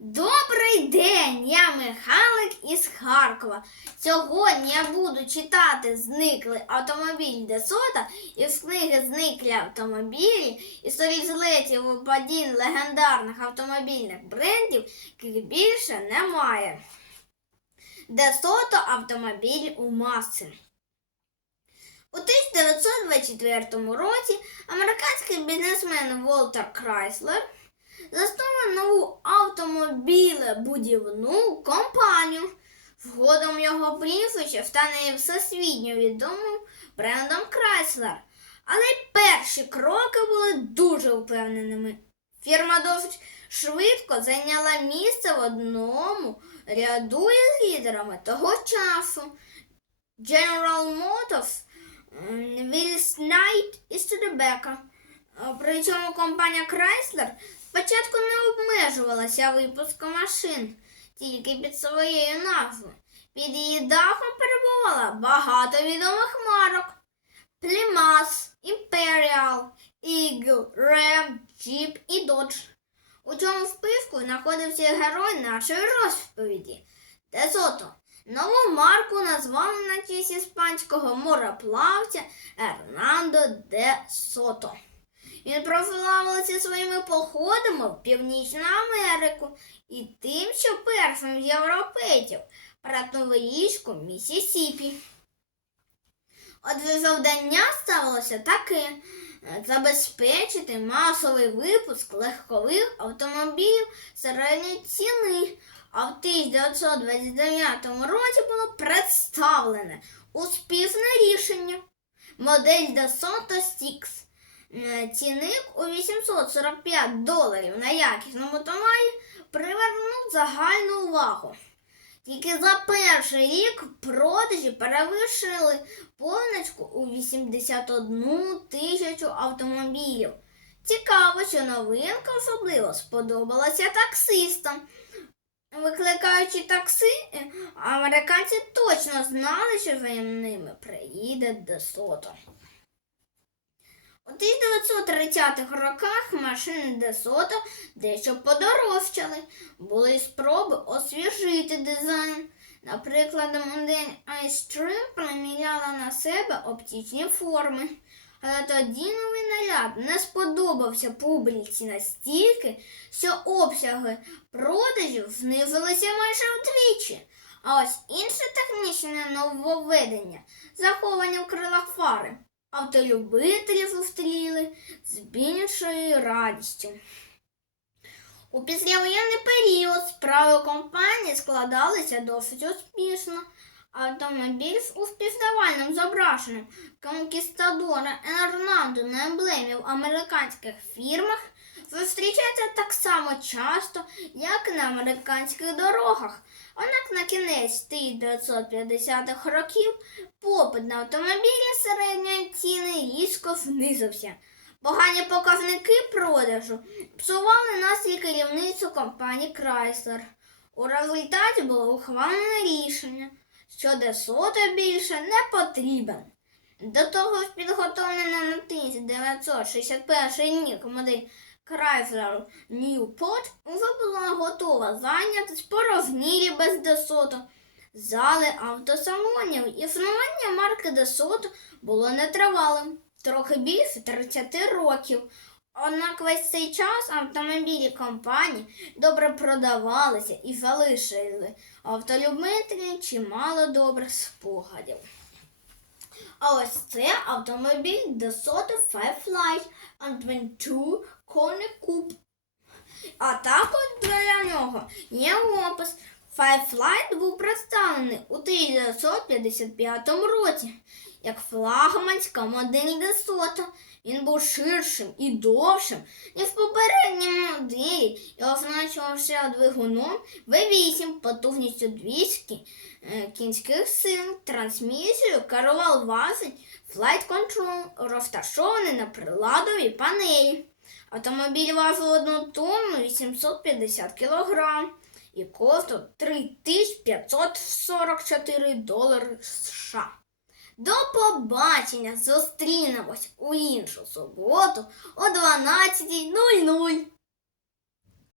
Добрий день! Я Михайлик із Харкова. Сьогодні я буду читати Зниклий автомобіль Десота із книги Зниклі автомобілі історії злетів і падінь легендарних автомобільних брендів, яких більше немає. Десото автомобіль у маси. У 1924 році американський бізнесмен Волтер Крайслер заснував нову автомобілебудівну компанію. Згодом його прізвище стане всесвітньо відомим брендом Chrysler. Але перші кроки були дуже впевненими. Фірма досить швидко зайняла місце в одному ряду із лідерами того часу. General Motors, м, Willis Knight і Studebaker. А Причому компанія Chrysler спочатку не обмежувалася випуском машин тільки під своєю назвою. Під її дахом перебувало багато відомих марок: Plymouth, Imperial, Eagle, Ram, Jeep і Dodge. У цьому списку знаходився герой нашої розповіді Десото. Нову марку назвали на честь іспанського мореплавця Ернандо де Сото. Він прославився своїми походами в Північну Америку і тим, що першим з європейців перетнув річку Місісіпі. Отже, завдання ставилося таке забезпечити масовий випуск легкових автомобілів середньої ціни. А в 1929 році було представлене успішне рішення. Модель DeSoto Six Е, Цінник у 845 доларів на якісному товарі привернув загальну увагу. Тільки за перший рік продажі перевищили позначку у 81 тисячу автомобілів. Цікаво, що новинка особливо сподобалася таксистам. Викликаючи такси, е, американці точно знали, що за ними приїде Десото. У 1930-х роках машини Десото дещо подорожчали. Були спроби освіжити дизайн. Наприклад, модель Ice Trim приміряла на себе оптичні форми. Але тоді новий наряд не сподобався публіці настільки, що обсяги продажів знизилися майже вдвічі. А ось інше технічне нововведення, заховані в крилах фари, автолюбителів зустріли з більшою радістю. У післявоєнний період справи компанії складалися досить успішно. Автомобіль з успівдавальним зображенням конкістадора Ернандо на емблемі в американських фірмах зустрічається так само часто, як на американських дорогах. Однак на кінець 1950-х років попит на автомобілі середньої ціни різко знизився. Погані показники продажу псували настрій керівницю компанії Chrysler. У результаті було ухвалене рішення, що Десото більше не потрібен. До того ж підготовлена на 1961 рік модель Chrysler Newport вже була готова зайняти спорожнілі без Десото зали автосалонів. Існування марки Десото було нетривалим, трохи більше 30 років. Однак весь цей час автомобілі компанії добре продавалися і залишили автолюбителі чимало добрих спогадів. А ось це автомобіль DeSoto Firefly Adventure Corner А також для нього є опис. Firefly був представлений у 1955 році як флагманська модель DeSoto. Він був ширшим і довшим, ніж попередні моделі, і означався двигуном V8 потужністю 200 е, кінських сил. Трансмісією керував вазень Flight Control, розташований на приладовій панелі. Автомобіль важив 1 тонну 850 кг і коштував 3544 долари США. До побачення! Зустрінемось у іншу суботу о 12.00.